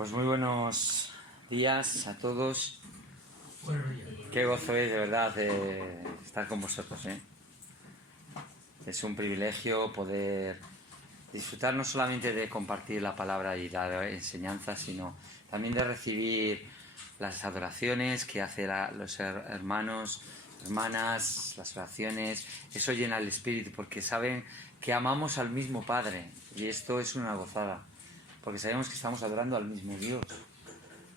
Pues muy buenos días a todos. Buenos días. Qué gozo es de verdad estar con vosotros, ¿eh? Es un privilegio poder disfrutar no solamente de compartir la palabra y la enseñanza, sino también de recibir las adoraciones que hacen los hermanos, hermanas, las oraciones. Eso llena el espíritu porque saben que amamos al mismo Padre y esto es una gozada, porque sabemos que estamos adorando al mismo Dios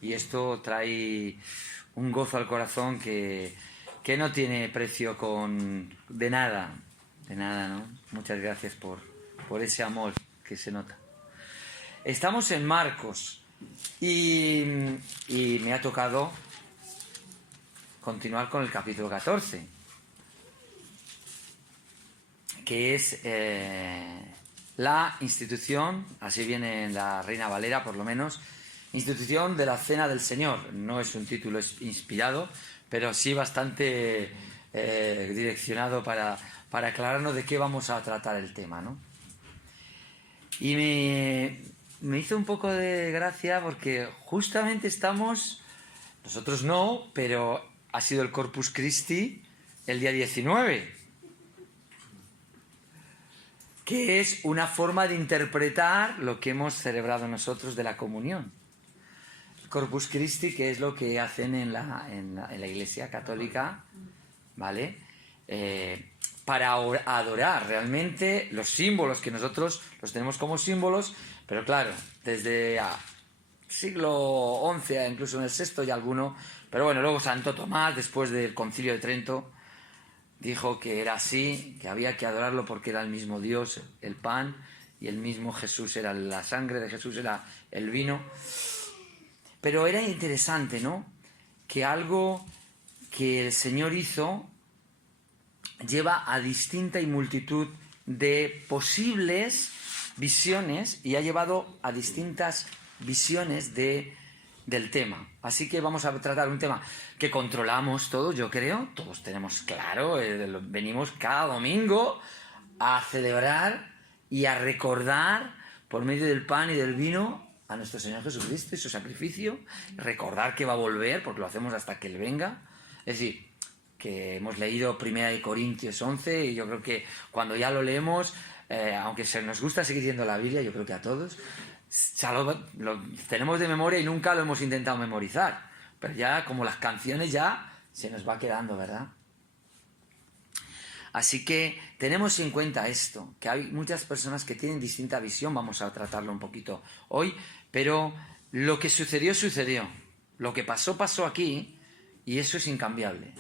y esto trae un gozo al corazón que no tiene precio de nada, ¿no? Muchas gracias por ese amor que se nota. Estamos en Marcos y me ha tocado continuar con el capítulo 14, que es la institución, así viene en la Reina Valera por lo menos, institución de la Cena del Señor. No es un título inspirado, pero sí bastante direccionado para aclararnos de qué vamos a tratar el tema, ¿no? Y me hizo un poco de gracia porque justamente nosotros no, pero ha sido el Corpus Christi el día 19, que es una forma de interpretar lo que hemos celebrado nosotros de la comunión. El Corpus Christi, que es lo que hacen en la Iglesia Católica, ¿vale? Para adorar realmente los símbolos que nosotros los tenemos como símbolos, pero claro, desde siglo XI, incluso en el VI y alguno, pero bueno, luego Santo Tomás, después del Concilio de Trento, dijo que era así, que había que adorarlo porque era el mismo Dios, el pan, y el mismo Jesús era la sangre de Jesús, era el vino. Pero era interesante, ¿no? Que algo que el Señor hizo lleva a distinta y multitud de posibles visiones y ha llevado a distintas visiones del tema. Así que vamos a tratar un tema que controlamos todos, yo creo, todos tenemos claro, venimos cada domingo a celebrar y a recordar por medio del pan y del vino a nuestro Señor Jesucristo y su sacrificio, recordar que va a volver, porque lo hacemos hasta que Él venga. Es decir, que hemos leído 1 Corintios 11 y yo creo que cuando ya lo leemos, aunque nos gusta seguir leyendo la Biblia, yo creo que a todos, ya lo tenemos de memoria y nunca lo hemos intentado memorizar, pero ya como las canciones ya se nos va quedando, ¿verdad? Así que tenemos en cuenta esto, que hay muchas personas que tienen distinta visión, vamos a tratarlo un poquito hoy, pero lo que sucedió, sucedió. Lo que pasó, pasó aquí y eso es incambiable.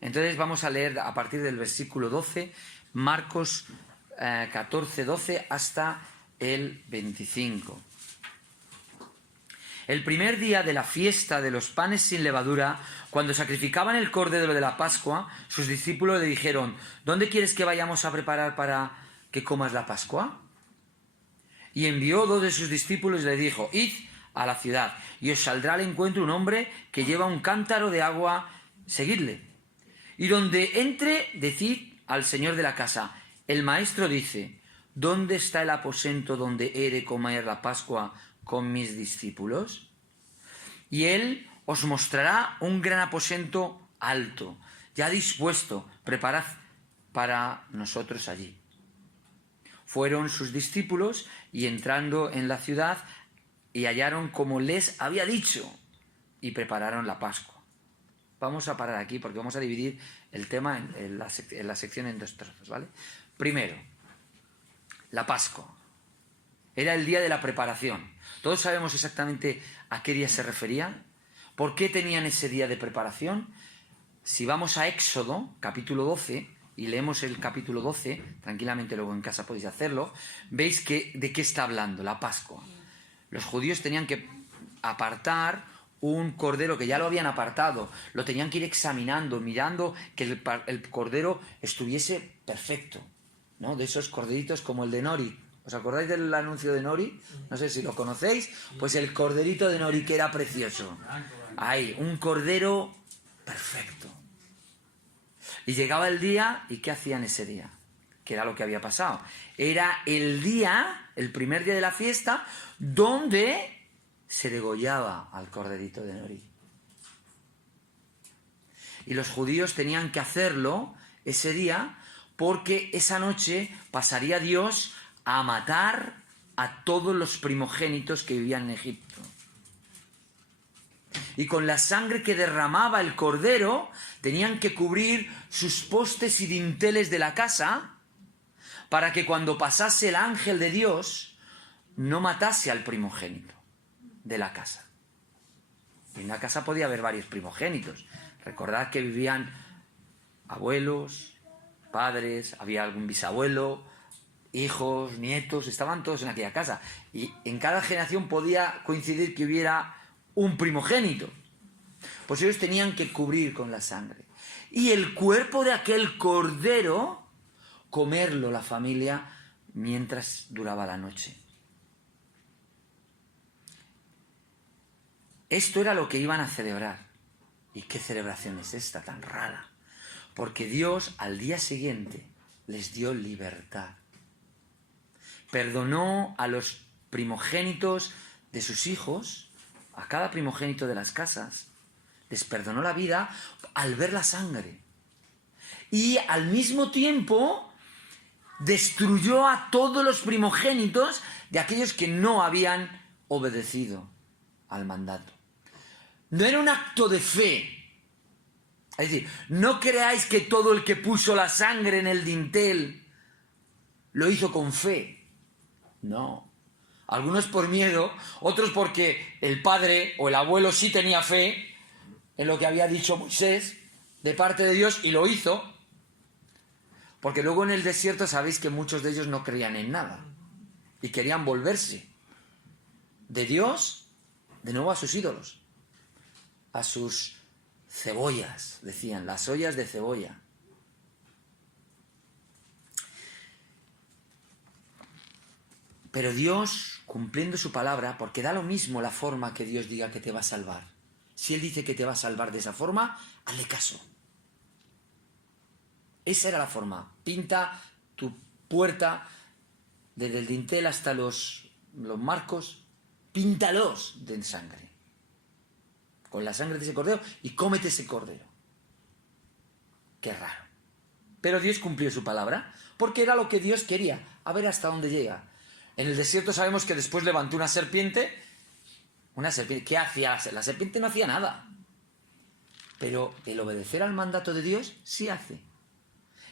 Entonces vamos a leer a partir del versículo 12, Marcos 14, 12 hasta el 25. El primer día de la fiesta de los panes sin levadura, cuando sacrificaban el cordero de la Pascua, sus discípulos le dijeron: ¿dónde quieres que vayamos a preparar para que comas la Pascua? Y envió 2 de sus discípulos y le dijo: id a la ciudad y os saldrá al encuentro un hombre que lleva un cántaro de agua, seguidle. Y donde entre, decid al señor de la casa: el maestro dice, ¿dónde está el aposento donde he de comer la Pascua con mis discípulos? Y él os mostrará un gran aposento alto, ya dispuesto, preparad para nosotros allí. Fueron sus discípulos y entrando en la ciudad y hallaron como les había dicho y prepararon la Pascua. Vamos a parar aquí porque vamos a dividir el tema en la sección en 2 trozos, ¿vale? Primero, la Pascua. Era el día de la preparación. ¿Todos sabemos exactamente a qué día se refería? ¿Por qué tenían ese día de preparación? Si vamos a Éxodo, capítulo 12, y leemos el capítulo 12, tranquilamente luego en casa podéis hacerlo, veis de qué está hablando, la Pascua. Los judíos tenían que apartar un cordero que ya lo habían apartado, lo tenían que ir examinando, mirando que el cordero estuviese perfecto, ¿no? De esos corderitos como el de Nori. ¿Os acordáis del anuncio de Nori? No sé si lo conocéis. Pues el corderito de Nori, que era precioso. Ahí, un cordero perfecto. Y llegaba el día, ¿y qué hacían ese día? Que era lo que había pasado. Era el primer día de la fiesta, donde se degollaba al corderito de Nori. Y los judíos tenían que hacerlo ese día porque esa noche pasaría Dios a matar a todos los primogénitos que vivían en Egipto. Y con la sangre que derramaba el cordero tenían que cubrir sus postes y dinteles de la casa para que cuando pasase el ángel de Dios no matase al primogénito de la casa. Y en la casa podía haber varios primogénitos. Recordad que vivían abuelos, padres, había algún bisabuelo, hijos, nietos, estaban todos en aquella casa. Y en cada generación podía coincidir que hubiera un primogénito. Pues ellos tenían que cubrir con la sangre. Y el cuerpo de aquel cordero, comerlo la familia mientras duraba la noche. Esto era lo que iban a celebrar. ¿Y qué celebración es esta tan rara? Porque Dios al día siguiente les dio libertad. Perdonó a los primogénitos de sus hijos, a cada primogénito de las casas, les perdonó la vida al ver la sangre. Y al mismo tiempo destruyó a todos los primogénitos de aquellos que no habían obedecido al mandato. No era un acto de fe. Es decir, no creáis que todo el que puso la sangre en el dintel lo hizo con fe. No. Algunos por miedo, otros porque el padre o el abuelo sí tenía fe en lo que había dicho Moisés de parte de Dios y lo hizo. Porque luego en el desierto sabéis que muchos de ellos no creían en nada y querían volverse de Dios de nuevo a sus ídolos, a sus cebollas, decían, las ollas de cebolla. Pero Dios, cumpliendo su palabra, porque da lo mismo la forma que Dios diga que te va a salvar. Si Él dice que te va a salvar de esa forma, hazle caso. Esa era la forma. Pinta tu puerta desde el dintel hasta los marcos, píntalos de sangre. Con la sangre de ese cordero y cómete ese cordero. Qué raro. Pero Dios cumplió su palabra porque era lo que Dios quería. A ver hasta dónde llega. En el desierto sabemos que después levantó una serpiente. Una serpiente. ¿Qué hacía? La serpiente no hacía nada. Pero el obedecer al mandato de Dios sí hace.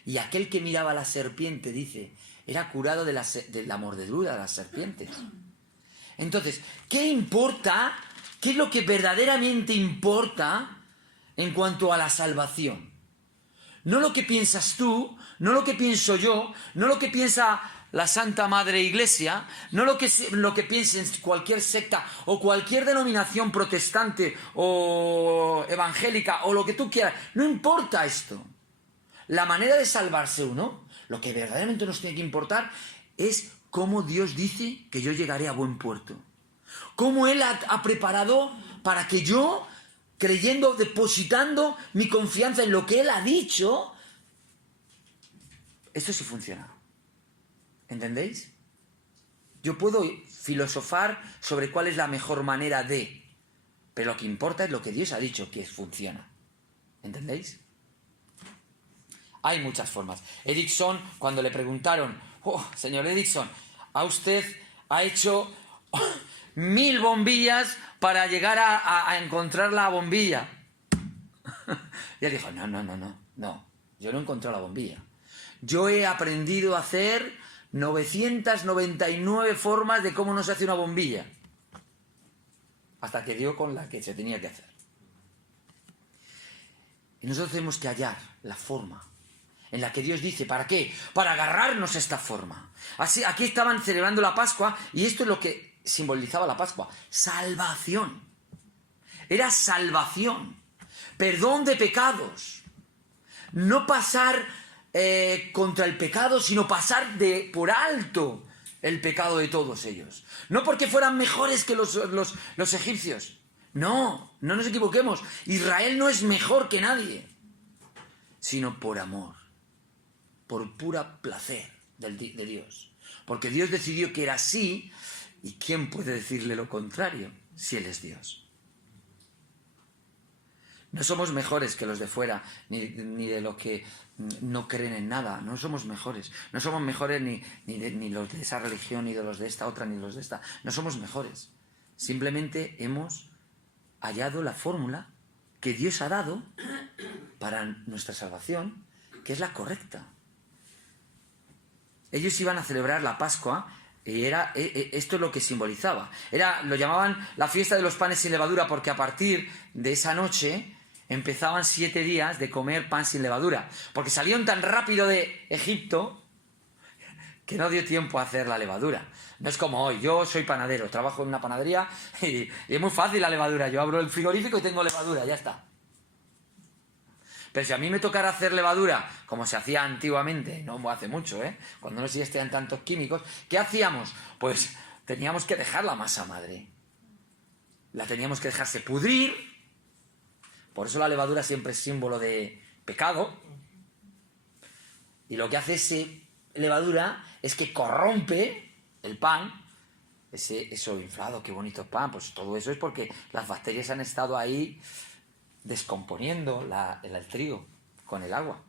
Y aquel que miraba a la serpiente, dice, era curado de la mordedura de las serpientes. Entonces, ¿qué importa? ¿Qué es lo que verdaderamente importa en cuanto a la salvación? No lo que piensas tú, no lo que pienso yo, no lo que piensa la Santa Madre Iglesia, no lo que piense cualquier secta o cualquier denominación protestante o evangélica o lo que tú quieras. No importa esto. La manera de salvarse uno, lo que verdaderamente nos tiene que importar es cómo Dios dice que yo llegaré a buen puerto. Cómo Él ha preparado para que yo, creyendo, depositando mi confianza en lo que Él ha dicho, esto sí funciona. ¿Entendéis? Yo puedo filosofar sobre cuál es la mejor manera de, pero lo que importa es lo que Dios ha dicho que funciona. ¿Entendéis? Hay muchas formas. Erickson, cuando le preguntaron, señor Erickson, a usted ha hecho 1000 bombillas para llegar a encontrar la bombilla. Y él dijo, no, yo no he encontrado la bombilla. Yo he aprendido a hacer 999 formas de cómo no se hace una bombilla. Hasta que dio con la que se tenía que hacer. Y nosotros tenemos que hallar la forma en la que Dios dice, ¿para qué? Para agarrarnos a esta forma. Así, aquí estaban celebrando la Pascua y esto es lo que simbolizaba la Pascua. Salvación. Era salvación. Perdón de pecados. No pasar contra el pecado, sino pasar por alto el pecado de todos ellos. No porque fueran mejores que los egipcios. No nos equivoquemos. Israel no es mejor que nadie, sino por amor. Por pura placer de Dios. Porque Dios decidió que era así, ¿y quién puede decirle lo contrario? si Él es Dios. No somos mejores que los de fuera, ni de los que no creen en nada. No somos mejores. No somos mejores ni los de esa religión, ni de los de esta otra, ni los de esta. No somos mejores. Simplemente hemos hallado la fórmula que Dios ha dado para nuestra salvación, que es la correcta. Ellos iban a celebrar la Pascua y esto es lo que simbolizaba. Lo llamaban la fiesta de los panes sin levadura, porque a partir de esa noche empezaban 7 días de comer pan sin levadura, porque salieron tan rápido de Egipto que no dio tiempo a hacer la levadura. No es como hoy, yo soy panadero, trabajo en una panadería y es muy fácil la levadura. Yo abro el frigorífico y tengo levadura, ya está. Pero si a mí me tocara hacer levadura, como se hacía antiguamente, no hace mucho, cuando no existían tantos químicos, ¿qué hacíamos? Pues teníamos que dejar la masa madre. La teníamos que dejarse pudrir. Por eso la levadura siempre es símbolo de pecado. Y lo que hace esa levadura es que corrompe el pan. Eso inflado, qué bonito pan. Pues todo eso es porque las bacterias han estado ahí descomponiendo el trigo con el agua.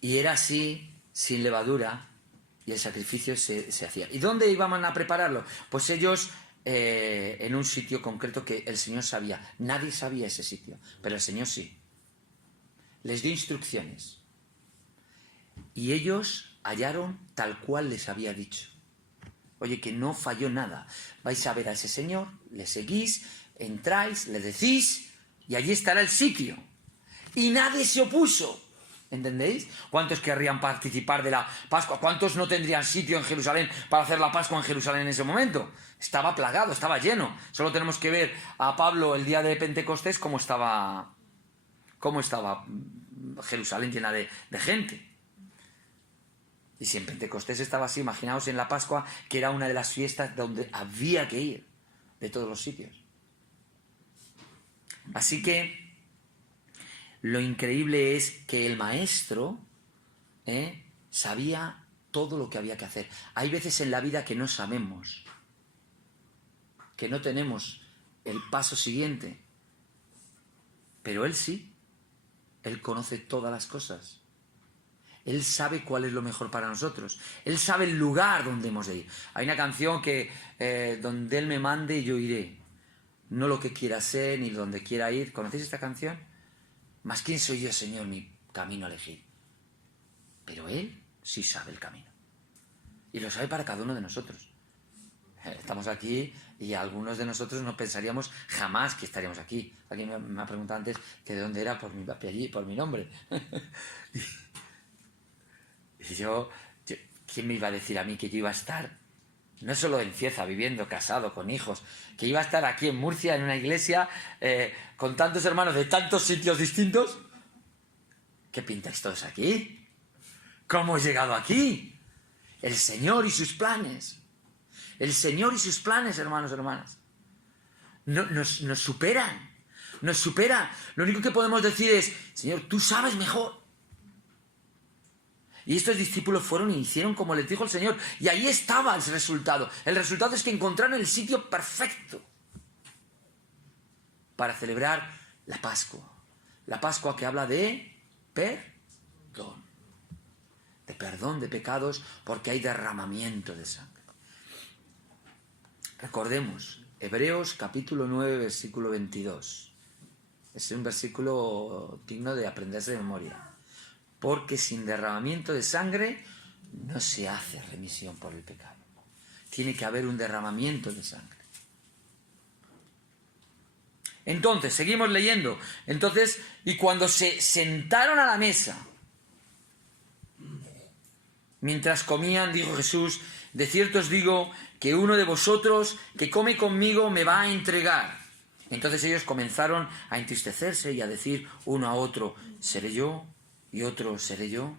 Y era así, sin levadura, y el sacrificio se hacía. ¿Y dónde iban a prepararlo? Pues ellos en un sitio concreto que el Señor sabía. Nadie sabía ese sitio, pero el Señor sí. Les dio instrucciones. Y ellos hallaron tal cual les había dicho. Oye, que no falló nada. Vais a ver a ese Señor, le seguís, entráis, le decís, y allí estará el sitio. Y nadie se opuso. ¿Entendéis? ¿Cuántos querrían participar de la Pascua? ¿Cuántos no tendrían sitio en Jerusalén para hacer la Pascua en Jerusalén en ese momento? Estaba plagado, estaba lleno. Solo tenemos que ver a Pablo el día de Pentecostés cómo estaba Jerusalén llena de gente. Y si en Pentecostés estaba así, imaginaos en la Pascua, que era una de las fiestas donde había que ir, de todos los sitios. Así que lo increíble es que el maestro sabía todo lo que había que hacer. Hay veces en la vida que no sabemos, que no tenemos el paso siguiente, pero él sí, él conoce todas las cosas. Él sabe cuál es lo mejor para nosotros. Él sabe el lugar donde hemos de ir. Hay una canción que donde Él me mande yo iré. No lo que quiera ser ni donde quiera ir. ¿Conocéis esta canción? Mas ¿quién soy yo, Señor, mi camino a elegir? Pero Él sí sabe el camino. Y lo sabe para cada uno de nosotros. Estamos aquí y algunos de nosotros no pensaríamos jamás que estaríamos aquí. Alguien me ha preguntado antes que de dónde era por mi apellido, por mi nombre. Y yo, ¿quién me iba a decir a mí que yo iba a estar, no solo en Cieza, viviendo, casado, con hijos, que iba a estar aquí en Murcia, en una iglesia, con tantos hermanos de tantos sitios distintos? ¿Qué pintáis todos aquí? ¿Cómo he llegado aquí? El Señor y sus planes. El Señor y sus planes, hermanos, hermanas. Nos superan. Nos superan. Lo único que podemos decir es, Señor, tú sabes mejor. Y estos discípulos fueron y hicieron como les dijo el Señor. Y ahí estaba el resultado. El resultado es que encontraron el sitio perfecto para celebrar la Pascua. La Pascua que habla de perdón. De perdón de pecados porque hay derramamiento de sangre. Recordemos, Hebreos capítulo 9, versículo 22. Es un versículo digno de aprenderse de memoria. Porque sin derramamiento de sangre no se hace remisión por el pecado. Tiene que haber un derramamiento de sangre. Entonces, seguimos leyendo. Entonces, y cuando se sentaron a la mesa, mientras comían, dijo Jesús, de cierto os digo que uno de vosotros que come conmigo me va a entregar. Entonces ellos comenzaron a entristecerse y a decir uno a otro, ¿seré yo? Y otro, ¿seré yo?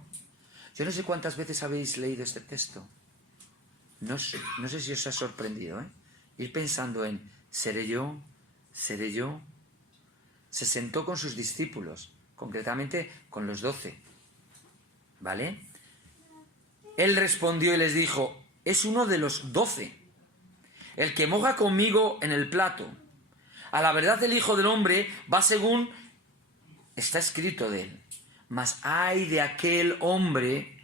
Yo no sé cuántas veces habéis leído este texto. No sé si os ha sorprendido, ir pensando en ¿seré yo? ¿Seré yo? Se sentó con sus discípulos, concretamente con los 12. ¿Vale? Él respondió y les dijo, es uno de los 12. el que moja conmigo en el plato. A la verdad el Hijo del Hombre va según está escrito de él. Mas ay de aquel hombre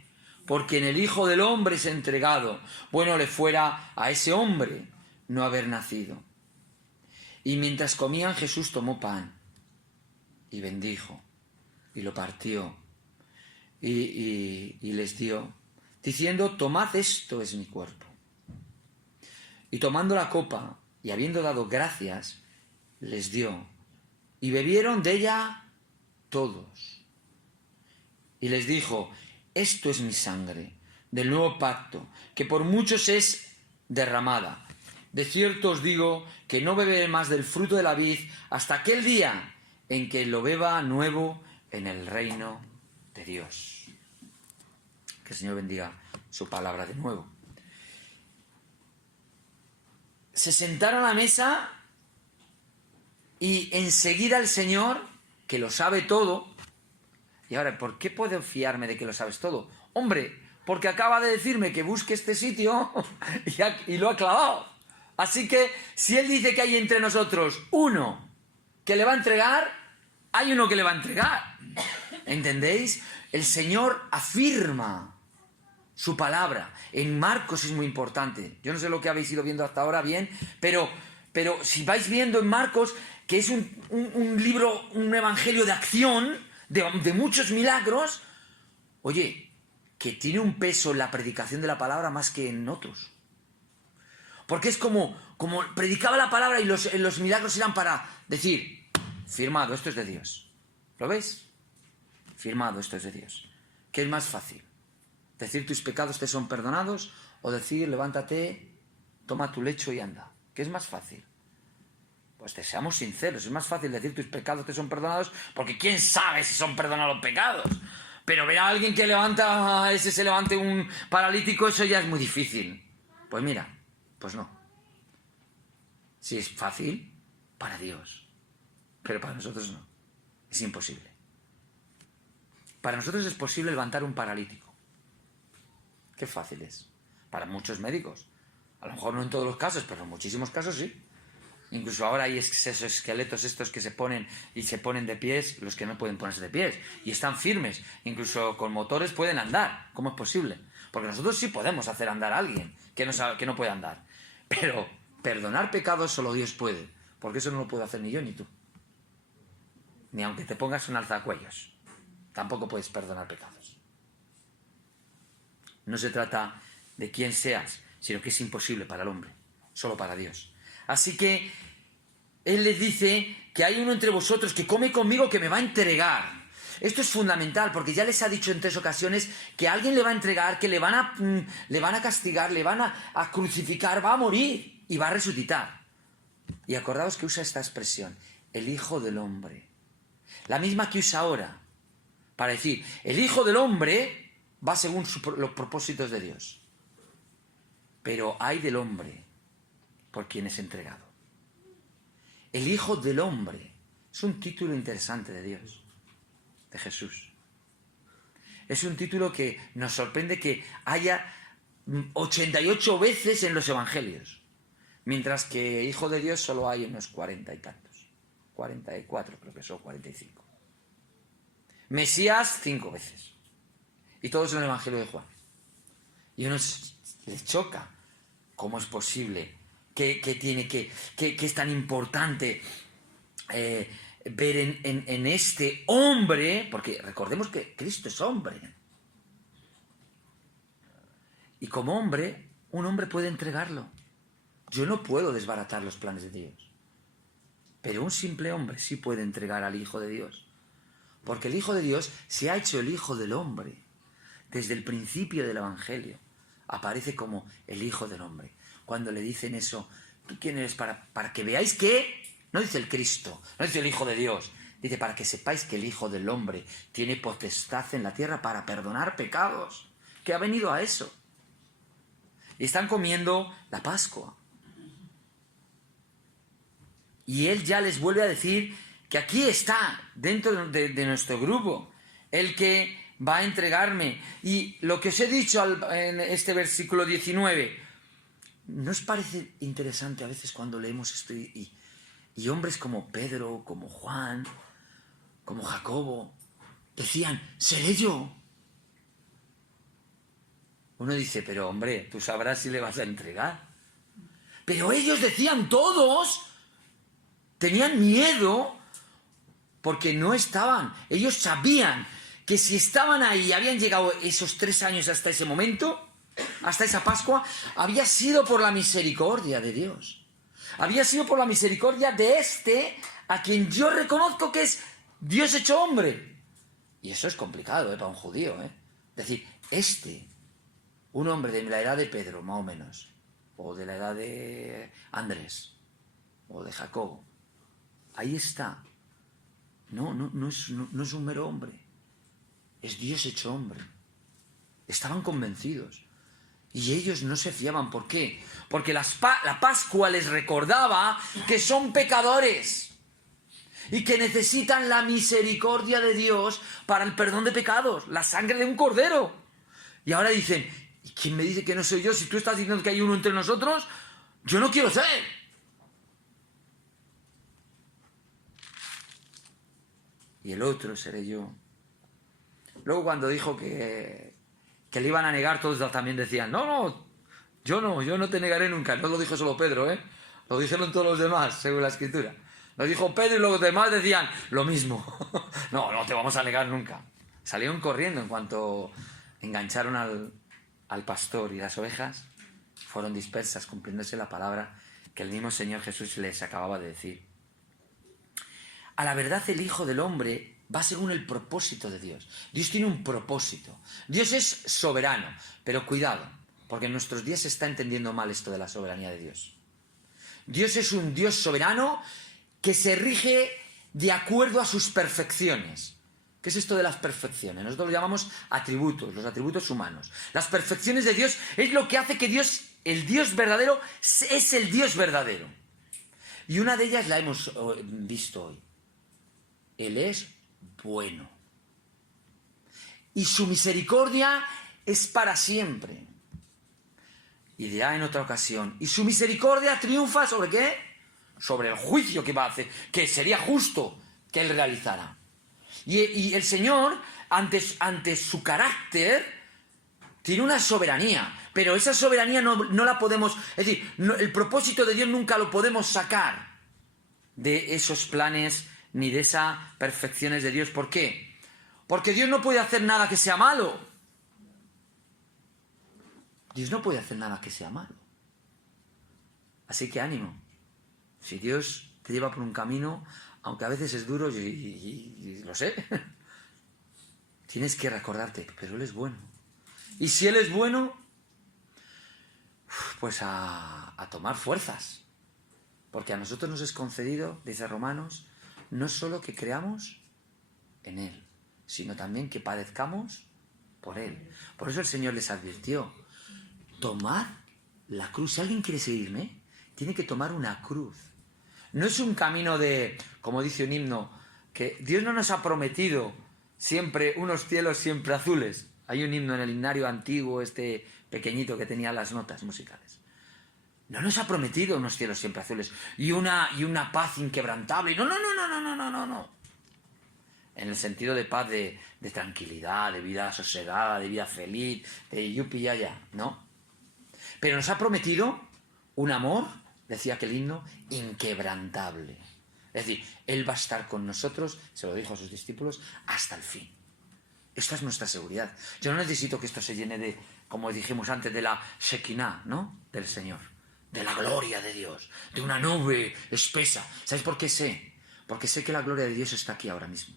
por quien el Hijo del Hombre es entregado. Bueno le fuera a ese hombre no haber nacido. Y mientras comían, Jesús tomó pan y bendijo y lo partió y les dio, diciendo: tomad, esto es mi cuerpo. Y tomando la copa y habiendo dado gracias, les dio, y bebieron de ella todos. Y les dijo: esto es mi sangre del nuevo pacto, que por muchos es derramada. De cierto os digo que no beberé más del fruto de la vid hasta aquel día en que lo beba nuevo en el reino de Dios. Que el Señor bendiga su palabra de nuevo. Se sentaron a la mesa y enseguida el Señor, que lo sabe todo. Y ahora, ¿por qué puedo fiarme de que lo sabes todo? Hombre, porque acaba de decirme que busque este sitio y lo ha clavado. Así que, si Él dice que hay entre nosotros uno que le va a entregar, hay uno que le va a entregar. ¿Entendéis? El Señor afirma su palabra. En Marcos es muy importante. Yo no sé lo que habéis ido viendo hasta ahora bien, pero si vais viendo en Marcos, que es un libro, un evangelio de acción, de muchos milagros, oye, que tiene un peso en la predicación de la palabra más que en otros. Porque es como predicaba la palabra y los milagros eran para decir: firmado, esto es de Dios. ¿Lo ves? Firmado, esto es de Dios. ¿Qué es más fácil? ¿Decir tus pecados te son perdonados? ¿O decir levántate, toma tu lecho y anda? ¿Qué es más fácil? Pues seamos sinceros, es más fácil decir tus pecados te son perdonados, porque quién sabe si son perdonados los pecados. Pero ver a alguien que se levante un paralítico, eso ya es muy difícil. Pues mira, pues no. Si es fácil, para Dios. Pero para nosotros no. Es imposible. Para nosotros es posible levantar un paralítico. Qué fácil es. Para muchos médicos. A lo mejor no en todos los casos, pero en muchísimos casos sí. Incluso ahora hay esos esqueletos estos que se ponen de pies, los que no pueden ponerse de pies, y están firmes, incluso con motores pueden andar. ¿Cómo es posible? Porque nosotros sí podemos hacer andar a alguien que no puede andar. Pero perdonar pecados solo Dios puede, porque eso no lo puedo hacer ni yo ni tú. Ni aunque te pongas un alzacuellos, tampoco puedes perdonar pecados. No se trata de quién seas, sino que es imposible para el hombre, solo para Dios. Así que Él les dice que hay uno entre vosotros que come conmigo que me va a entregar. Esto es fundamental, porque ya les ha dicho en 3 ocasiones que alguien le va a entregar, que le van a castigar, le van a crucificar, va a morir y va a resucitar. Y acordaos que usa esta expresión, el Hijo del Hombre. La misma que usa ahora, para decir, el Hijo del Hombre va según los propósitos de Dios. Pero hay del hombre por quien es entregado. El Hijo del Hombre es un título interesante de Dios, de Jesús. Es un título que nos sorprende que haya 88 veces en los evangelios, mientras que Hijo de Dios solo hay unos 40 y tantos. 44 creo que son, 45. Mesías 5 veces. Y todos en el evangelio de Juan. Y a uno les choca. ¿Cómo es posible que es tan importante ver en este hombre? Porque recordemos que Cristo es hombre. Y como hombre, un hombre puede entregarlo. Yo no puedo desbaratar los planes de Dios. Pero un simple hombre sí puede entregar al Hijo de Dios. Porque el Hijo de Dios se ha hecho el Hijo del Hombre. Desde el principio del Evangelio aparece como el Hijo del Hombre. Cuando le dicen eso, ¿tú quién eres para que veáis que? No dice el Cristo, no dice el Hijo de Dios. Dice para que sepáis que el Hijo del Hombre tiene potestad en la tierra para perdonar pecados. Que ha venido a eso. Y están comiendo la Pascua. Y Él ya les vuelve a decir que aquí está, dentro de nuestro grupo, el que va a entregarme. Y lo que os he dicho en este versículo 19, ¿No os parece interesante a veces cuando leemos esto y hombres como Pedro, como Juan, como Jacobo, decían, seré yo? Uno dice, pero hombre, tú sabrás si le vas a entregar. Pero ellos decían todos, tenían miedo porque no estaban. Ellos sabían que si estaban ahí, habían llegado esos 3 años hasta ese momento, hasta esa Pascua, había sido por la misericordia de Dios. Había sido por la misericordia de a quien yo reconozco que es Dios hecho hombre. Y eso es complicado, para un judío, decir, un hombre de la edad de Pedro, más o menos, o de la edad de Andrés, o de Jacobo, ahí está. No es un mero hombre, es Dios hecho hombre. Estaban convencidos. Y ellos no se fiaban. ¿Por qué? Porque la Pascua les recordaba que son pecadores y que necesitan la misericordia de Dios para el perdón de pecados, la sangre de un cordero. Y ahora dicen, ¿y quién me dice que no soy yo? Si tú estás diciendo que hay uno entre nosotros, yo no quiero ser. Y el otro seré yo. Luego cuando dijo que le iban a negar, todos también decían, no, yo no te negaré nunca. No lo dijo solo Pedro, lo dijeron todos los demás, según la Escritura. Lo dijo Pedro y los demás decían lo mismo. No te vamos a negar nunca. Salieron corriendo en cuanto engancharon al pastor, y las ovejas fueron dispersas, cumpliéndose la palabra que el mismo Señor Jesús les acababa de decir. A la verdad, el Hijo del Hombre va según el propósito de Dios. Dios tiene un propósito. Dios es soberano, pero cuidado, porque en nuestros días se está entendiendo mal esto de la soberanía de Dios. Dios es un Dios soberano que se rige de acuerdo a sus perfecciones. ¿Qué es esto de las perfecciones? Nosotros lo llamamos atributos, los atributos humanos. Las perfecciones de Dios es lo que hace que Dios, el Dios verdadero, es el Dios verdadero. Y una de ellas la hemos visto hoy. Él es bueno. Y su misericordia es para siempre. Y dirá en otra ocasión, y su misericordia triunfa ¿sobre qué? Sobre el juicio que va a hacer, que sería justo que él realizara. Y el Señor, ante su carácter, tiene una soberanía, pero esa soberanía no la podemos, es decir, el propósito de Dios nunca lo podemos sacar de esos planes ni de esas perfecciones de Dios. ¿Por qué? Porque Dios no puede hacer nada que sea malo. Dios no puede hacer nada que sea malo. Así que ánimo. Si Dios te lleva por un camino, aunque a veces es duro, y lo sé, tienes que recordarte, pero Él es bueno. Y si Él es bueno, pues a tomar fuerzas. Porque a nosotros nos es concedido, dice Romanos, no solo que creamos en Él, sino también que padezcamos por Él. Por eso el Señor les advirtió, tomad la cruz. Si alguien quiere seguirme, tiene que tomar una cruz. No es un camino de, como dice un himno, que Dios no nos ha prometido siempre unos cielos siempre azules. Hay un himno en el himnario antiguo, pequeñito que tenía las notas musicales. No nos ha prometido unos cielos siempre azules y una paz inquebrantable. No. En el sentido de paz, de tranquilidad, de vida sosegada, de vida feliz, de yupi yaya, ¿no? Pero nos ha prometido un amor, decía aquel himno, inquebrantable. Es decir, Él va a estar con nosotros, se lo dijo a sus discípulos, hasta el fin. Esta es nuestra seguridad. Yo no necesito que esto se llene de, como dijimos antes, de la Shekinah, ¿no? Del Señor. De la gloria de Dios, de una nube espesa. ¿Sabes por qué sé? Porque sé que la gloria de Dios está aquí ahora mismo.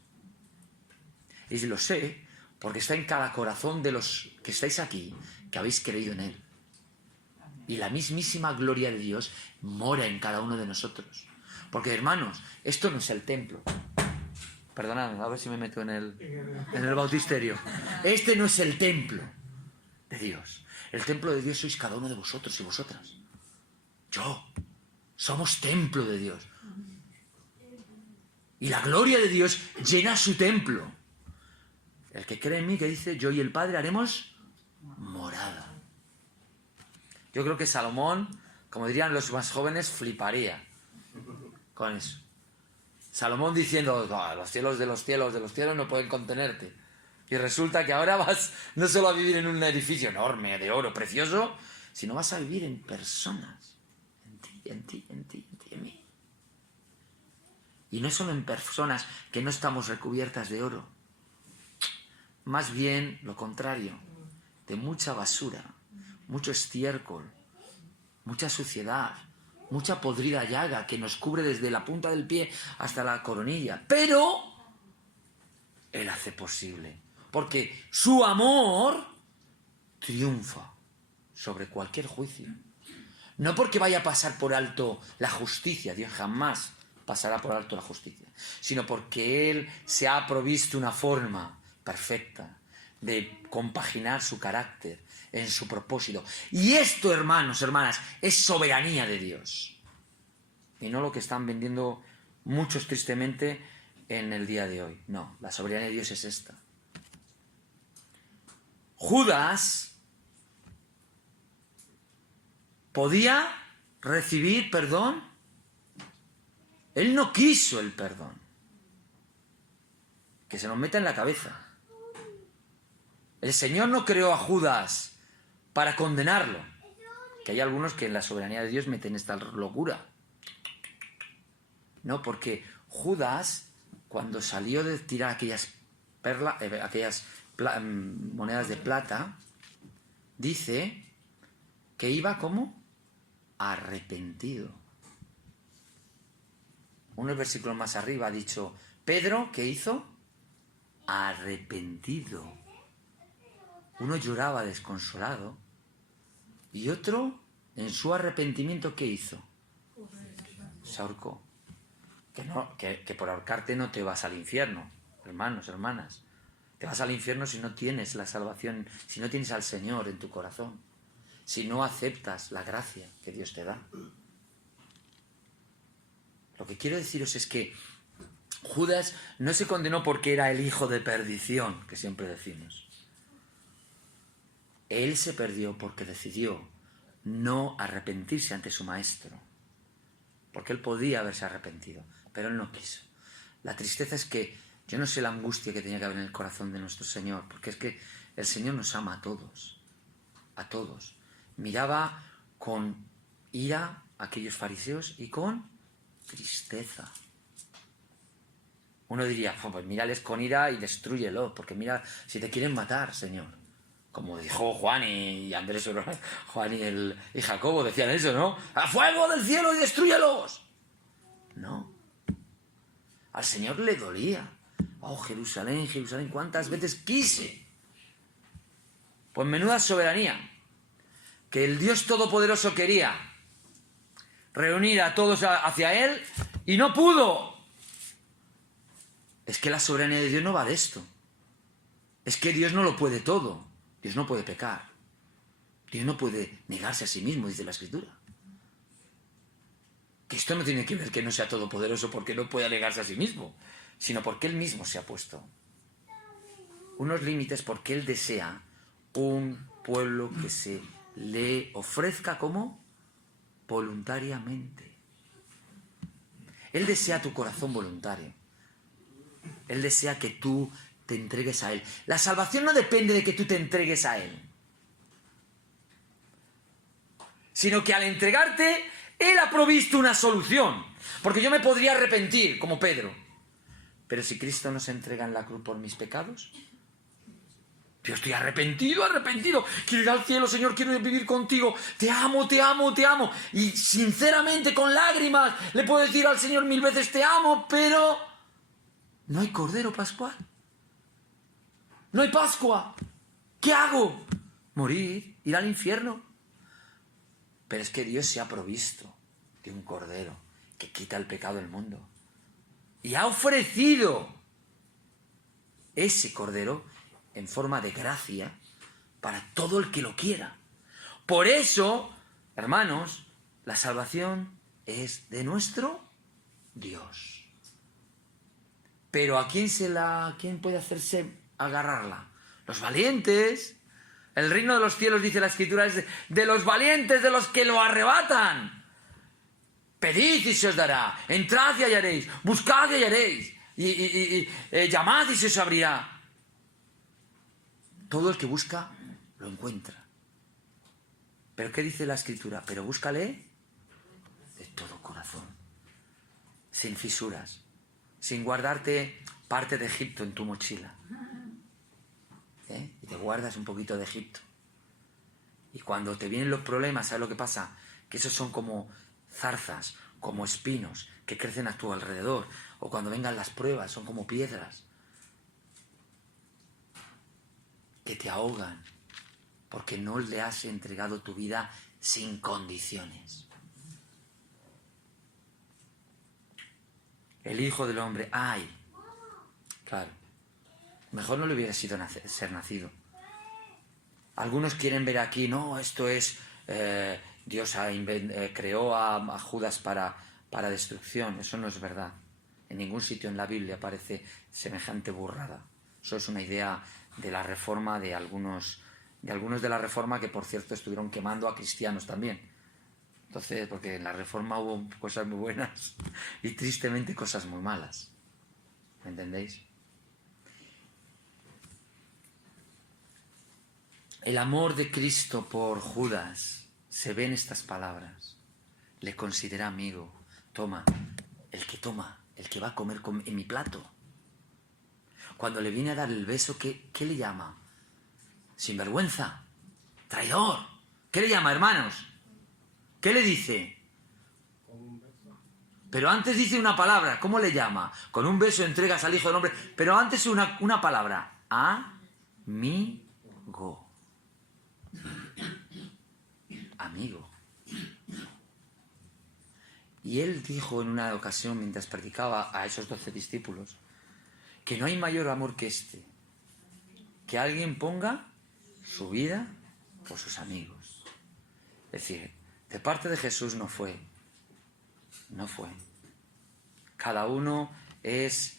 Y lo sé porque está en cada corazón de los que estáis aquí, que habéis creído en Él. Y la mismísima gloria de Dios mora en cada uno de nosotros. Porque, hermanos, esto no es el templo. Perdonad, a ver si me meto en el bautisterio. Este no es el templo de Dios. El templo de Dios sois cada uno de vosotros y vosotras. Somos templo de Dios. Y la gloria de Dios llena su templo. El que cree en mí, que dice, yo y el Padre haremos morada. Yo creo que Salomón, como dirían los más jóvenes, fliparía con eso. Salomón diciendo, "No, los cielos de los cielos no pueden contenerte". Y resulta que ahora vas no solo a vivir en un edificio enorme, de oro, precioso, sino vas a vivir en personas. En ti, en ti, en ti, en ti, en mí. Y no solo en personas que no estamos recubiertas de oro. Más bien lo contrario, de mucha basura, mucho estiércol, mucha suciedad, mucha podrida llaga que nos cubre desde la punta del pie hasta la coronilla. Pero Él hace posible, porque su amor triunfa sobre cualquier juicio. No porque vaya a pasar por alto la justicia, Dios jamás pasará por alto la justicia, sino porque Él se ha provisto una forma perfecta de compaginar su carácter en su propósito. Y esto, hermanos, hermanas, es soberanía de Dios. Y no lo que están vendiendo muchos tristemente en el día de hoy. No, la soberanía de Dios es esta. Judas podía recibir perdón. Él no quiso el perdón. Que se nos meta en la cabeza. El Señor no creó a Judas para condenarlo. Que hay algunos que en la soberanía de Dios meten esta locura. No, porque Judas, cuando salió de tirar aquellas monedas de plata, dice que iba como arrepentido. Unos versículos más arriba ha dicho, Pedro, ¿qué hizo? Arrepentido. Uno lloraba desconsolado y otro, en su arrepentimiento, ¿qué hizo? Se ahorcó. Que por ahorcarte no te vas al infierno, hermanos, hermanas. Te vas al infierno si no tienes la salvación, si no tienes al Señor en tu corazón, si no aceptas la gracia que Dios te da. Lo que quiero deciros es que Judas no se condenó porque era el hijo de perdición, que siempre decimos. Él se perdió porque decidió no arrepentirse ante su maestro. Porque él podía haberse arrepentido, pero él no quiso. La tristeza es que yo no sé la angustia que tenía que haber en el corazón de nuestro Señor, porque es que el Señor nos ama a todos, a todos. Miraba con ira a aquellos fariseos y con tristeza. Uno diría, pues mírales con ira y destrúyelo, porque mira, si te quieren matar, Señor. Como dijo Juan y Andrés, Juan y Jacobo decían eso, ¿no? ¡A fuego del cielo y destrúyelos! No. Al Señor le dolía. Oh, Jerusalén, Jerusalén, ¿cuántas veces quise? Pues menuda soberanía. Que el Dios Todopoderoso quería reunir a todos hacia Él y no pudo. Es que la soberanía de Dios no va de esto. Es que Dios no lo puede todo. Dios no puede pecar. Dios no puede negarse a sí mismo, dice la Escritura. Que esto no tiene que ver que no sea todopoderoso porque no pueda negarse a sí mismo, sino porque Él mismo se ha puesto unos límites porque Él desea un pueblo que se le ofrezca como voluntariamente. Él desea tu corazón voluntario. Él desea que tú te entregues a Él. La salvación no depende de que tú te entregues a Él, sino que al entregarte, Él ha provisto una solución. Porque yo me podría arrepentir, como Pedro. Pero si Cristo no se entrega en la cruz por mis pecados, yo estoy arrepentido, arrepentido. Quiero ir al cielo, Señor, quiero vivir contigo. Te amo, te amo, te amo. Y sinceramente, con lágrimas, le puedo decir al Señor 1000 veces te amo, pero no hay cordero pascual. No hay Pascua. ¿Qué hago? Morir, ir al infierno. Pero es que Dios se ha provisto de un cordero que quita el pecado del mundo. Y ha ofrecido ese cordero en forma de gracia para todo el que lo quiera. Por eso, hermanos, la salvación es de nuestro Dios. Pero ¿a quién puede hacerse agarrarla? Los valientes, El reino de los cielos, dice la Escritura, es de los valientes, de los que lo arrebatan. Pedid y se os dará, entrad y hallaréis, buscad y hallaréis, llamad y se os abrirá. Todo el que busca, lo encuentra. ¿Pero qué dice la Escritura? Pero búscale de todo corazón, sin fisuras, sin guardarte parte de Egipto en tu mochila. Y te guardas un poquito de Egipto. Y cuando te vienen los problemas, ¿sabes lo que pasa? Que esos son como zarzas, como espinos que crecen a tu alrededor. O cuando vengan las pruebas, son como piedras que te ahogan, porque no le has entregado tu vida sin condiciones. El Hijo del Hombre, ¡ay! Claro, mejor no le hubiera sido ser nacido. Algunos quieren ver aquí, no, esto es, Dios creó a Judas para destrucción. Eso no es verdad. En ningún sitio en la Biblia aparece semejante burrada. Eso es una idea de la Reforma, de algunos de la Reforma que, por cierto, estuvieron quemando a cristianos también. Entonces, porque en la Reforma hubo cosas muy buenas y tristemente cosas muy malas. ¿Me entendéis? El amor de Cristo por Judas se ve en estas palabras. Le considera amigo. Toma, el que va a comer en mi plato. Cuando le viene a dar el beso, ¿qué le llama? Sinvergüenza, traidor. ¿Qué le llama, hermanos? ¿Qué le dice? Pero antes dice una palabra. ¿Cómo le llama? Con un beso entregas al Hijo del Hombre. Pero antes una palabra. Amigo. Amigo. Y él dijo en una ocasión, mientras predicaba a esos 12 discípulos, que no hay mayor amor que este, que alguien ponga su vida por sus amigos. Es decir, de parte de Jesús no fue. Cada uno es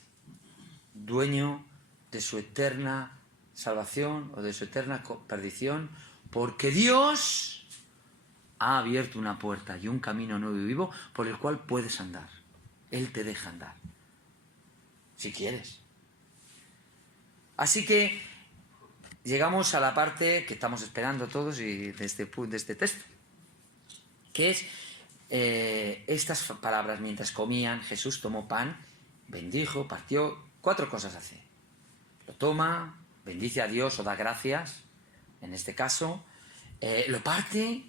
dueño de su eterna salvación o de su eterna perdición, porque Dios ha abierto una puerta y un camino nuevo y vivo por el cual puedes andar. Él te deja andar, si quieres. Así que llegamos a la parte que estamos esperando todos y de este texto, que es estas palabras. Mientras comían, Jesús tomó pan, bendijo, partió. 4 cosas hace. Lo toma, bendice a Dios o da gracias, en este caso, lo parte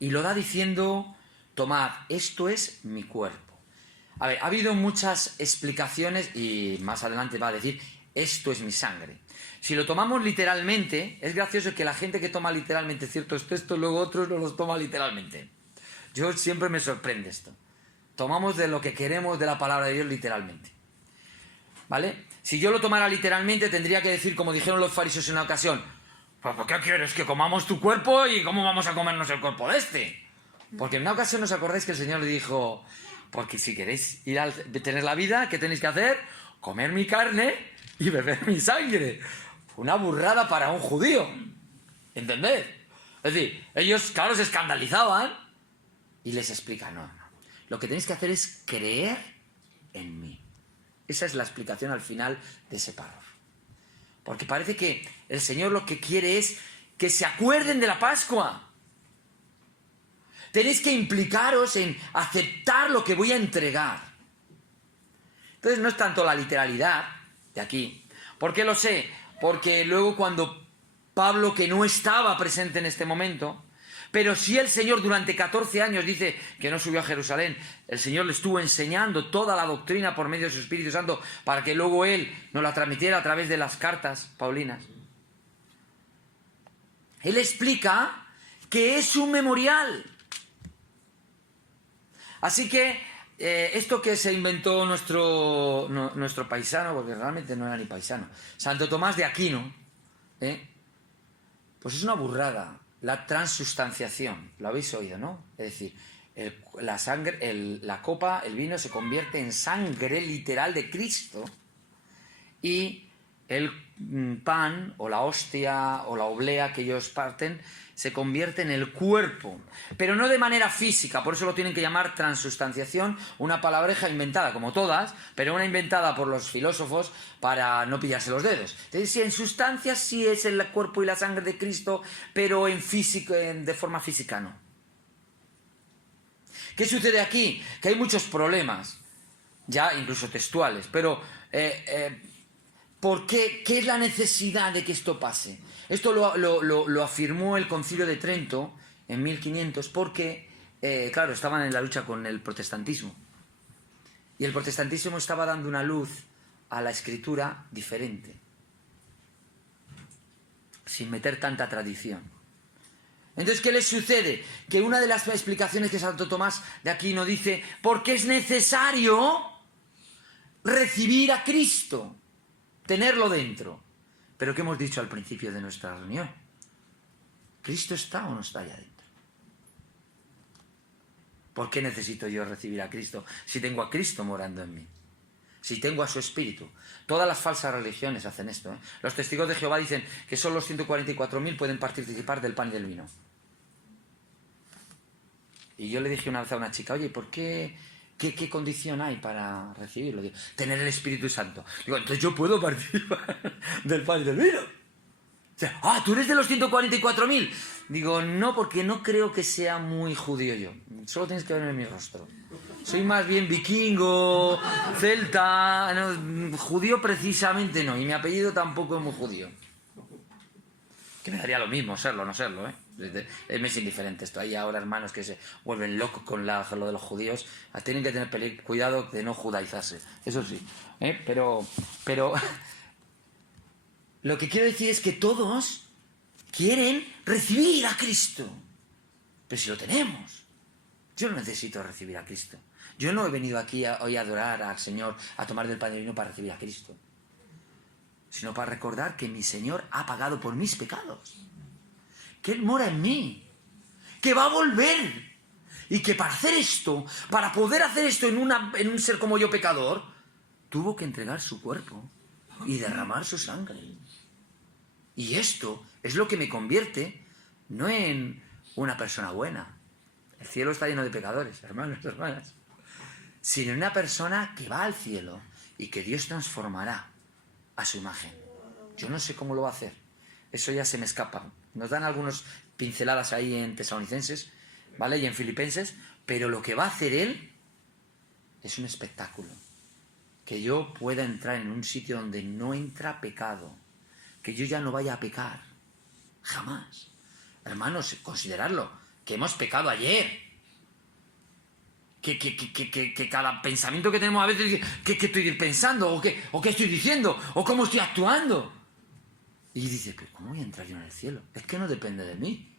y lo da diciendo: tomad, esto es mi cuerpo. A ver, ha habido muchas explicaciones y más adelante va a decir: esto es mi sangre. Si lo tomamos literalmente, es gracioso que la gente que toma literalmente ciertos textos, luego otros no los toma literalmente. Yo siempre me sorprende esto. Tomamos de lo que queremos de la palabra de Dios literalmente. ¿Vale? Si yo lo tomara literalmente, tendría que decir, como dijeron los fariseos en una ocasión: ¿pues por qué quieres que comamos tu cuerpo y cómo vamos a comernos el cuerpo de este? Porque en una ocasión, ¿os acordáis que el Señor le dijo: porque si queréis tener la vida, ¿qué tenéis que hacer? Comer mi carne y beber mi sangre. Una burrada para un judío. ¿Entendés? Es decir, ellos, claro, se escandalizaban y les explica: no. Lo que tenéis que hacer es creer en mí. Esa es la explicación al final de ese párrafo. Porque parece que el Señor lo que quiere es que se acuerden de la Pascua. Tenéis que implicaros en aceptar lo que voy a entregar. Entonces no es tanto la literalidad de aquí. ¿Por qué lo sé? Porque luego cuando Pablo, que no estaba presente en este momento, pero sí el Señor durante 14 años dice que no subió a Jerusalén, el Señor le estuvo enseñando toda la doctrina por medio de su Espíritu Santo para que luego Él nos la transmitiera a través de las cartas paulinas. Él explica que es un memorial. Así que esto que se inventó nuestro paisano, porque realmente no era ni paisano, Santo Tomás de Aquino, pues es una burrada. La transustanciación, lo habéis oído, ¿no? Es decir, la copa, el vino se convierte en sangre literal de Cristo y el pan o la hostia o la oblea que ellos parten se convierte en el cuerpo, pero no de manera física, por eso lo tienen que llamar transustanciación, una palabreja inventada como todas, pero una inventada por los filósofos para no pillarse los dedos. Entonces, en sustancia sí es el cuerpo y la sangre de Cristo, pero en físico, de forma física no. ¿Qué sucede aquí? Que hay muchos problemas, ya incluso textuales, pero ¿por qué? ¿Qué es la necesidad de que esto pase? Esto lo afirmó el Concilio de Trento en 1500 porque, claro, estaban en la lucha con el protestantismo. Y el protestantismo estaba dando una luz a la escritura diferente, sin meter tanta tradición. Entonces, ¿qué les sucede? Que una de las explicaciones que Santo Tomás de Aquino dice, porque es necesario recibir a Cristo, tenerlo dentro. Pero ¿qué hemos dicho al principio de nuestra reunión? ¿Cristo está o no está allá dentro? ¿Por qué necesito yo recibir a Cristo si tengo a Cristo morando en mí? Si tengo a su Espíritu. Todas las falsas religiones hacen esto, ¿eh? Los testigos de Jehová dicen que solo los 144.000 pueden participar del pan y del vino. Y yo le dije una vez a una chica, oye, ¿por qué? ¿Qué condición hay para recibirlo? Digo, tener el Espíritu Santo. Digo, entonces yo puedo participar del pan y del vino. O sea, ¿tú eres de los 144.000? Digo, no, porque no creo que sea muy judío yo. Solo tienes que verme en mi rostro. Soy más bien vikingo, celta, no, judío precisamente no. Y mi apellido tampoco es muy judío. Que me daría lo mismo serlo o no serlo, ¿eh? Me es indiferente esto. Hay ahora hermanos que se vuelven locos con lo de los judíos. Tienen que tener cuidado de no judaizarse. Eso sí. Pero lo que quiero decir es que todos quieren recibir a Cristo. Pero si lo tenemos. Yo no necesito recibir a Cristo. Yo no he venido aquí hoy a adorar al Señor, a tomar del pan y vino para recibir a Cristo, sino para recordar que mi Señor ha pagado por mis pecados, que Él mora en mí, que va a volver, y que para hacer esto, para poder hacer esto en un ser como yo pecador, tuvo que entregar su cuerpo y derramar su sangre. Y esto es lo que me convierte no en una persona buena. El cielo está lleno de pecadores, hermanos, hermanas, sino en una persona que va al cielo y que Dios transformará a su imagen. Yo no sé cómo lo va a hacer. Eso ya se me escapa. Nos dan algunas pinceladas ahí en Tesalonicenses, ¿vale? Y en Filipenses, pero lo que va a hacer Él es un espectáculo. Que yo pueda entrar en un sitio donde no entra pecado. Que yo ya no vaya a pecar. Jamás. Hermanos, consideradlo. Que hemos pecado ayer. Que cada pensamiento que tenemos a veces, ¿qué estoy pensando? ¿O qué estoy diciendo? ¿O cómo estoy actuando? Y dice, ¿pero cómo voy a entrar yo en el cielo? Es que no depende de mí.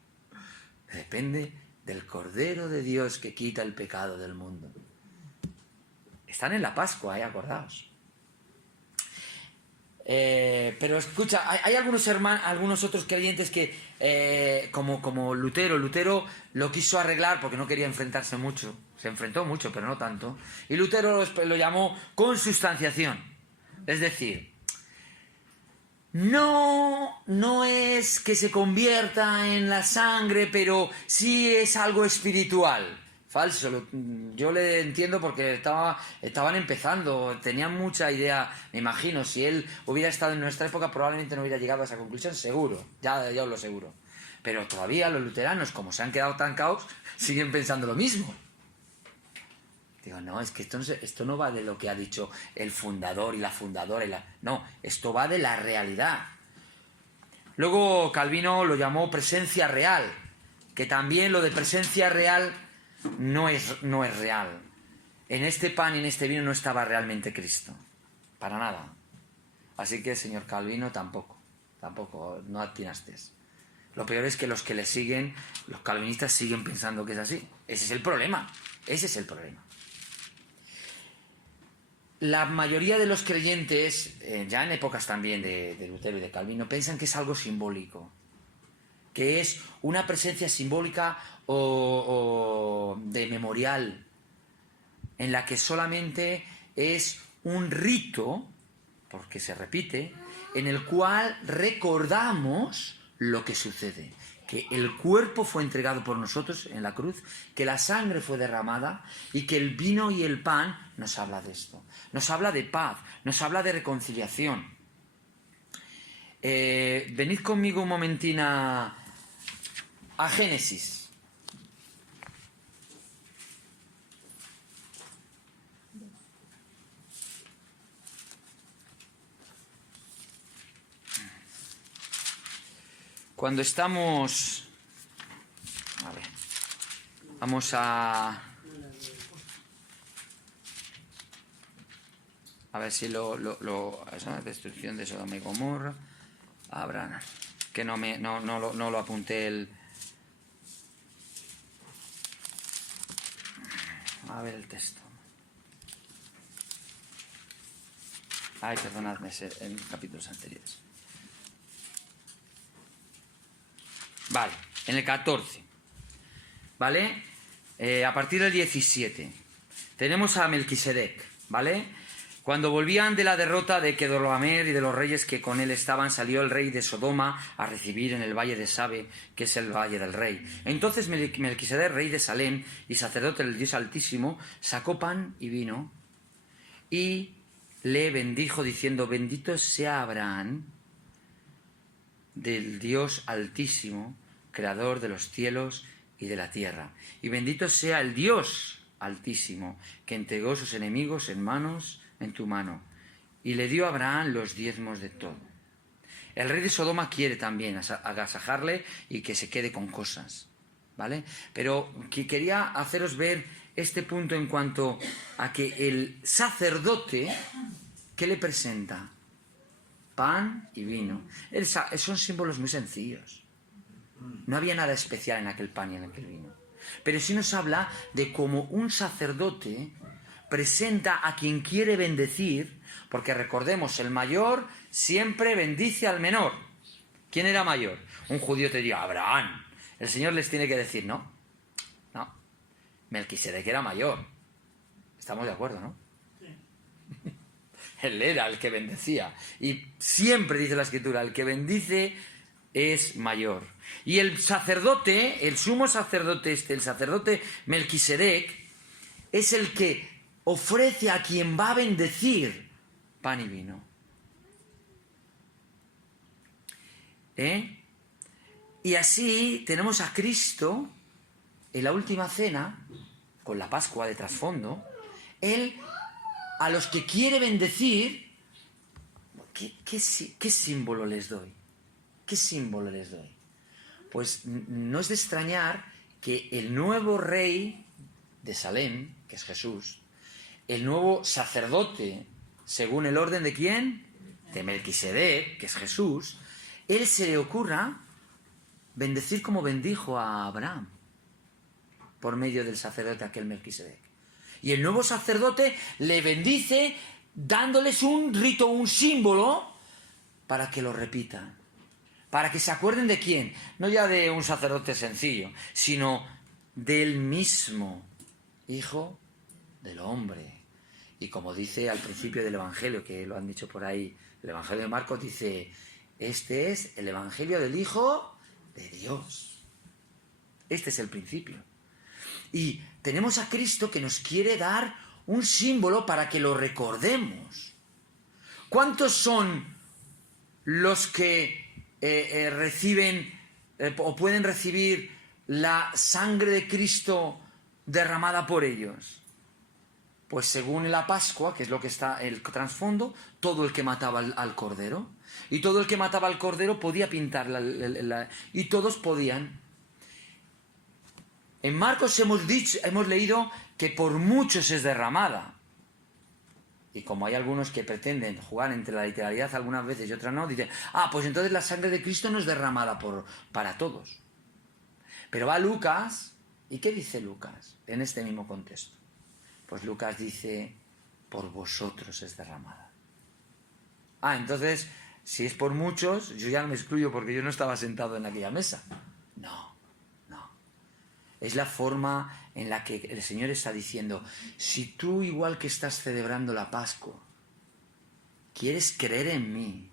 Depende del Cordero de Dios que quita el pecado del mundo. Están en la Pascua, acordaos. Pero escucha, hay algunos hermanos, algunos otros creyentes que, como Lutero lo quiso arreglar porque no quería enfrentarse mucho. Se enfrentó mucho, pero no tanto. Y Lutero lo llamó consustanciación. Es decir, no es que se convierta en la sangre, pero sí es algo espiritual. Falso, yo le entiendo porque estaban empezando, tenían mucha idea, me imagino, si él hubiera estado en nuestra época probablemente no hubiera llegado a esa conclusión, seguro, ya os lo aseguro. Pero todavía los luteranos, como se han quedado tan caos, siguen pensando lo mismo. Digo, no, es que esto no va de lo que ha dicho el fundador y la fundadora, no, esto va de la realidad. Luego Calvino lo llamó presencia real, que también lo de presencia real no es real. En este pan y en este vino no estaba realmente Cristo, para nada. Así que, señor Calvino, tampoco, no atinaste. Lo peor es que los que le siguen, los calvinistas siguen pensando que es así. Ese es el problema. La mayoría de los creyentes, ya en épocas también de Lutero y de Calvino, piensan que es algo simbólico, que es una presencia simbólica o de memorial, en la que solamente es un rito porque se repite, en el cual recordamos lo que sucede, que el cuerpo fue entregado por nosotros en la cruz, que la sangre fue derramada y que el vino y el pan nos habla de esto, nos habla de paz, nos habla de reconciliación. Venid conmigo un momentín a Génesis. Cuando estamos... A ver, vamos a ver si esa destrucción de Sodoma y Gomorra. Abraham, que no lo apunté a ver el texto. Ay, perdonadme, en capítulos anteriores. Vale, en el 14, ¿vale? A partir del 17 tenemos a Melquisedec, ¿vale? Cuando volvían de la derrota de Kedorlaomer y de los reyes que con él estaban, salió el rey de Sodoma a recibir en el valle de Sabe, que es el valle del rey. Entonces Melquisedec, rey de Salem y sacerdote del Dios Altísimo, sacó pan y vino y le bendijo diciendo: bendito sea Abraham del Dios Altísimo, creador de los cielos y de la tierra, y bendito sea el Dios Altísimo, que entregó sus enemigos en tu mano, y le dio a Abraham los diezmos de todo. El rey de Sodoma quiere también agasajarle y que se quede con cosas, ¿vale? Pero quería haceros ver este punto en cuanto a que el sacerdote, ¿qué le presenta? Pan y vino. Son símbolos muy sencillos. No había nada especial en aquel pan y en aquel vino. Pero sí nos habla de cómo un sacerdote presenta a quien quiere bendecir, porque recordemos, el mayor siempre bendice al menor. ¿Quién era mayor? Un judío te diría: Abraham. El Señor les tiene que decir: no, Melquisedec era mayor. Estamos de acuerdo, ¿no? Él era el que bendecía. Y siempre dice la Escritura: el que bendice es mayor. Y el sacerdote, el sumo sacerdote el sacerdote Melquisedec, es el que ofrece a quien va a bendecir pan y vino. Y así tenemos a Cristo en la última cena, con la Pascua de trasfondo. Él, a los que quiere bendecir, ¿qué símbolo les doy? ¿Qué símbolo les doy? Pues no es de extrañar que el nuevo rey de Salem, que es Jesús, el nuevo sacerdote, según el orden de ¿quién? De Melquisedec, que es Jesús, él se le ocurra bendecir como bendijo a Abraham por medio del sacerdote aquel Melquisedec. Y el nuevo sacerdote le bendice dándoles un rito, un símbolo, para que lo repitan. Para que se acuerden de quién, no ya de un sacerdote sencillo, sino del mismo Hijo del Hombre. Y como dice al principio del Evangelio, que lo han dicho por ahí, el Evangelio de Marcos dice: este es el Evangelio del Hijo de Dios. Este es el principio. Y tenemos a Cristo que nos quiere dar un símbolo para que lo recordemos. ¿Cuántos son los que reciben o pueden recibir la sangre de Cristo derramada por ellos? Pues según la Pascua, que es lo que está el trasfondo, todo el que mataba al cordero. Y todo el que mataba al cordero podía pintar y todos podían. En Marcos hemos leído que por muchos es derramada. Y como hay algunos que pretenden jugar entre la literalidad algunas veces y otras no, dicen: pues entonces la sangre de Cristo no es derramada para todos. Pero va Lucas, ¿y qué dice Lucas en este mismo contexto? Pues Lucas dice: por vosotros es derramada. Entonces, si es por muchos, yo ya no me excluyo porque yo no estaba sentado en aquella mesa. No. Es la forma en la que el Señor está diciendo: si tú, igual que estás celebrando la Pascua, quieres creer en mí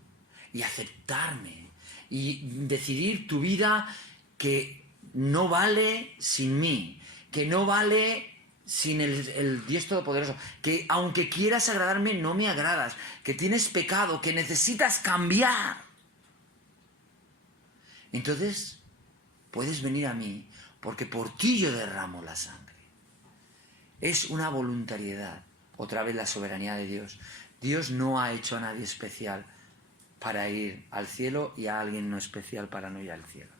y aceptarme y decidir tu vida que no vale sin mí, que no vale sin el Dios Todopoderoso, que aunque quieras agradarme no me agradas, que tienes pecado, que necesitas cambiar. Entonces puedes venir a mí porque por ti yo derramo la sangre. Es una voluntariedad, otra vez la soberanía de Dios. Dios no ha hecho a nadie especial para ir al cielo y a alguien no especial para no ir al cielo.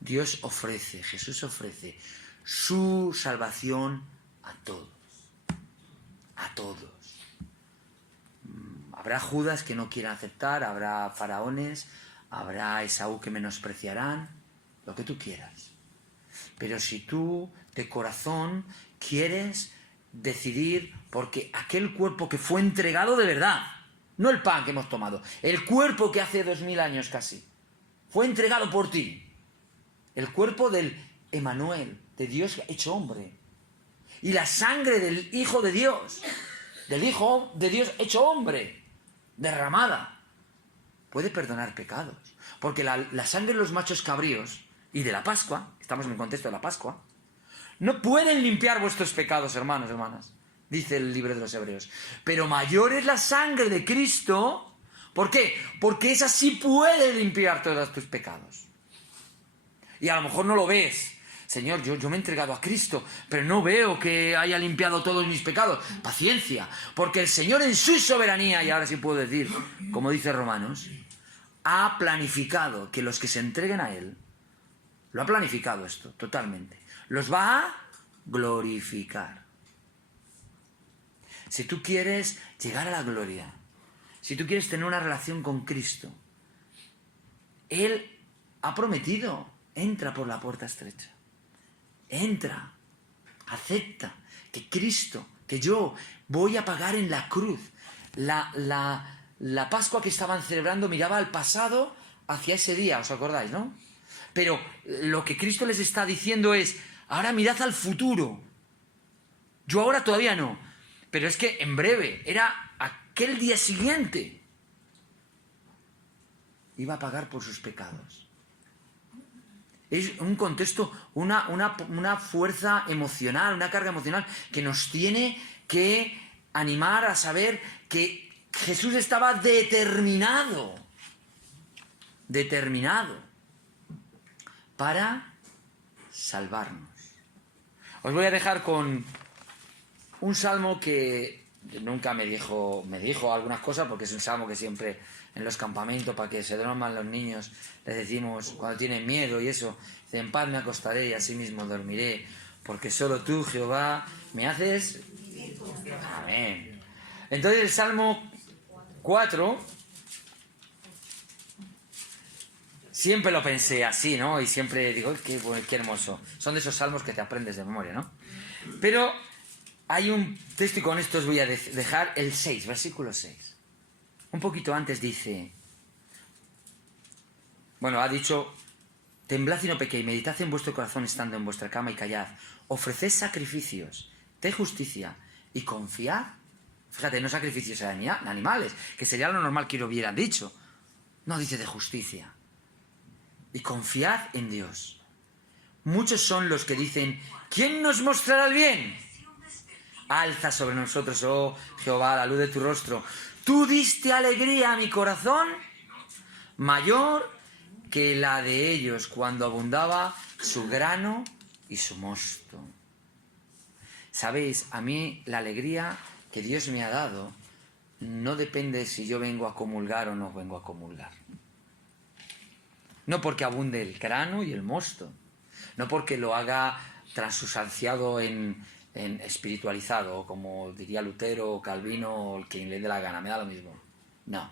Dios ofrece, Jesús ofrece su salvación a todos. A todos. Habrá Judas que no quieran aceptar, habrá faraones, habrá Esaú que menospreciarán, lo que tú quieras. Pero si tú de corazón quieres decidir, porque aquel cuerpo que fue entregado de verdad, no el pan que hemos tomado, el cuerpo que hace 2000 años casi, fue entregado por ti. El cuerpo del Emanuel, de Dios hecho hombre. Y la sangre del Hijo de Dios, del Hijo de Dios hecho hombre, derramada, puede perdonar pecados. Porque la sangre de los machos cabríos y de la Pascua, estamos en el contexto de la Pascua, no pueden limpiar vuestros pecados, hermanos, hermanas, dice el libro de los Hebreos. Pero mayor es la sangre de Cristo. ¿Por qué? Porque esa sí puede limpiar todos tus pecados. Y a lo mejor no lo ves. Señor, yo me he entregado a Cristo, pero no veo que haya limpiado todos mis pecados. Paciencia, porque el Señor en su soberanía, y ahora sí puedo decir, como dice Romanos, ha planificado que los que se entreguen a Él, lo ha planificado esto, totalmente, los va a glorificar. Si tú quieres llegar a la gloria, si tú quieres tener una relación con Cristo, Él ha prometido, entra por la puerta estrecha. Entra, acepta que Cristo, que yo voy a pagar en la cruz. La Pascua que estaban celebrando miraba al pasado hacia ese día, ¿os acordáis, no? Pero lo que Cristo les está diciendo es, ahora mirad al futuro. Yo ahora todavía no, pero es que en breve, era aquel día siguiente, iba a pagar por sus pecados. Es un contexto, una fuerza emocional, una carga emocional que nos tiene que animar a saber que Jesús estaba determinado para salvarnos. Os voy a dejar con un salmo que nunca me dijo algunas cosas, porque es un salmo que siempre en los campamentos, para que se duerman los niños, les decimos cuando tienen miedo y eso, en paz me acostaré y así mismo dormiré, porque solo tú, Jehová, me haces. Amén. Entonces el Salmo 4, siempre lo pensé así, ¿no? Y siempre digo, qué hermoso. Son de esos salmos que te aprendes de memoria, ¿no? Pero hay un texto, y con esto os voy a dejar el 6, versículo 6. Un poquito antes dice, ha dicho, temblad y no pequéis, meditad en vuestro corazón estando en vuestra cama y callad, ofreced sacrificios de justicia y confiad. Fíjate, no sacrificios de animales, que sería lo normal que lo hubieran dicho. No, dice de justicia. Y confiad en Dios. Muchos son los que dicen, ¿quién nos mostrará el bien? Alza sobre nosotros, oh Jehová, la luz de tu rostro. Tú diste alegría a mi corazón, mayor que la de ellos cuando abundaba su grano y su mosto. Sabéis, a mí la alegría que Dios me ha dado no depende si yo vengo a comulgar o no vengo a comulgar. No porque abunde el grano y el mosto, no porque lo haga transustanciado en espiritualizado, como diría Lutero o Calvino o quien le dé la gana, me da lo mismo. No.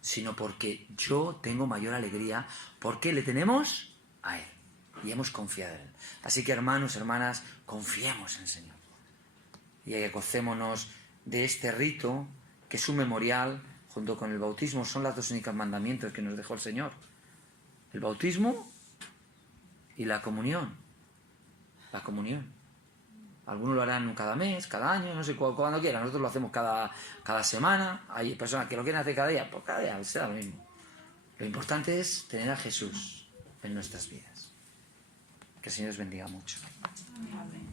Sino porque yo tengo mayor alegría porque le tenemos a Él y hemos confiado en Él. Así que, hermanos, hermanas, confiemos en el Señor y gocémonos de este rito que es un memorial junto con el bautismo. Son los dos únicos mandamientos que nos dejó el Señor: el bautismo y la comunión. La comunión. Algunos lo harán cada mes, cada año, no sé cuándo quieran. Nosotros lo hacemos cada semana. Hay personas que lo quieren hacer cada día, pues cada día será lo mismo. Lo importante es tener a Jesús en nuestras vidas. Que el Señor os bendiga mucho. Amén.